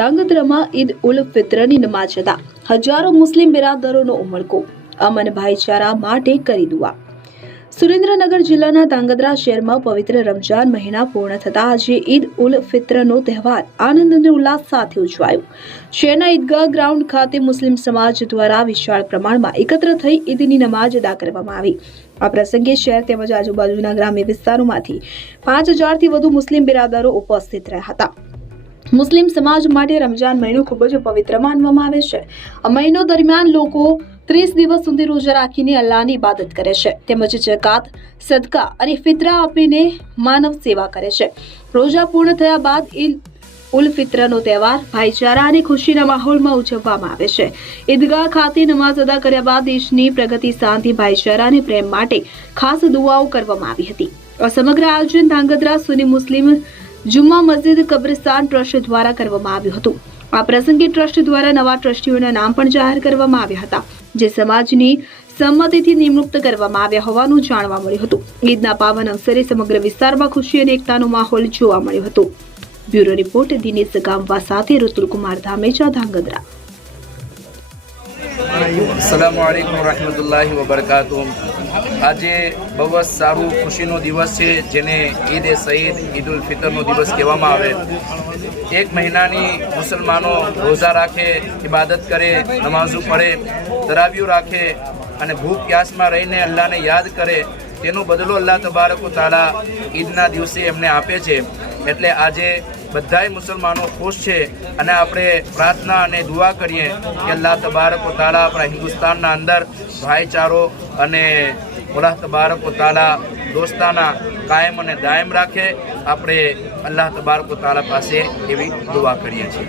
ધાંગધ્રામાં ઈદ ઉલ ફિત્રની નમાઝ અદા, હજારો મુસ્લિમ બિરાદરોનો ઉમળકો, અમન ભાઈચારા માટે કરી દુઆ। સુરેન્દ્રનગર જિલ્લાના ધાંગધ્રા શહેરમાં પવિત્ર રમજાન મહિના પૂર્ણ થતા આજે ઈદ ઉલ ફિત્રનો તહેવાર આનંદ અને ઉલ્લાસ સાથે ઉજવાયો। શહેરના ઈદગાહ ગ્રાઉન્ડ ખાતે મુસ્લિમ સમાજ દ્વારા વિશાળ પ્રમાણમાં એકત્ર થઈ ઈદની નમાઝ અદા કરવામાં આવી। આ પ્રસંગે શહેર તેમજ આજુબાજુના ગ્રામ્ય વિસ્તારોમાંથી 5000થી વધુ મુસ્લિમ બિરાદરો ઉપસ્થિત રહ્યા હતા। મુસ્લિમ સમાજ માટે રમજાન મહિનો ખૂબ જ પવિત્ર માનવામાં આવે છે। આ મહિનો દરમિયાન લોકો 30 દિવસ સુધી રોજા રાખીને અલ્લાહની ઇબાદત કરે છે, તેમજ જકાત, સદકા અને ફિત્રા આપીને માનવ સેવા કરે છે। રોજા પૂર્ણ થયા બાદ ઈદ ઉલ ફિત્રનો તહેવાર ભાઈચારા અને ખુશીના માહોલમાં ઉજવવામાં આવે છે। ઈદગાહ ખાતે નમાઝ અદા કર્યા બાદ દેશની પ્રગતિ, શાંતિ, ભાઈચારા અને પ્રેમ માટે ખાસ દુઆઓ કરવામાં આવી હતી। આ સમગ્ર આયોજન ધાંગધ્રા સુન્ની મુસ્લિમ જુમ્મા મસ્જિદ કબ્રસ્તાન ટ્રસ્ટ દ્વારા કરવામાં આવ્યું હતું। આ પ્રસંગે ટ્રસ્ટ દ્વારા નવા ટ્રસ્ટીઓના નામ પણ જાહેર કરવામાં આવ્યા હતા, જે સમાજની સંમતિથી નિમણૂક કરવામાં આવ્યા હોવાનું જાણવા મળ્યું હતું। ઈદના પાવન અવસરે સમગ્ર વિસ્તારમાં ખુશી અને એકતાનો માહોલ જોવા મળ્યો હતો। બ્યુરો રિપોર્ટ દિનેશ ગામવા સાથે ઋતુલકુમાર ધામેચા, ધાંગધ્રા। अस्सलामुअलैकुम रहमतुल्लाहि व बरकातुहू। આજે બહુ જ સારું ખુશીનો દિવસ છે, જેને ઈદ એ સઈદ, ઈદ ઉલ ફિત્રનો દિવસ કહેવામાં આવે। એક મહિનાની મુસલમાનો રોઝા રાખે, ઇબાદત કરે, નમાઝો પડે, તરાવીઓ રાખે અને ભૂખ પ્યાસમાં રહીને અલ્લાહને યાદ કરે, તેનો બદલો અલ્લાહ તબારક વ તઆલા ઈદના દિવસે એમને આપે છે। એટલે આજે બધાય મુસલમાનો ખુશ છે અને આપણે પ્રાર્થના અને દુઆ કરીએ કે અલ્લાહ તબારક વ તઆલા આપણા હિન્દુસ્તાનના અંદર ભાઈચારો અને અલ્લાહ તબારક વ તઆલા દોસ્તાના કાયમ અને દાયમ રાખે। આપણે અલ્લાહ તબારક વ તઆલા પાસે એવી દુઆ કરીએ છીએ।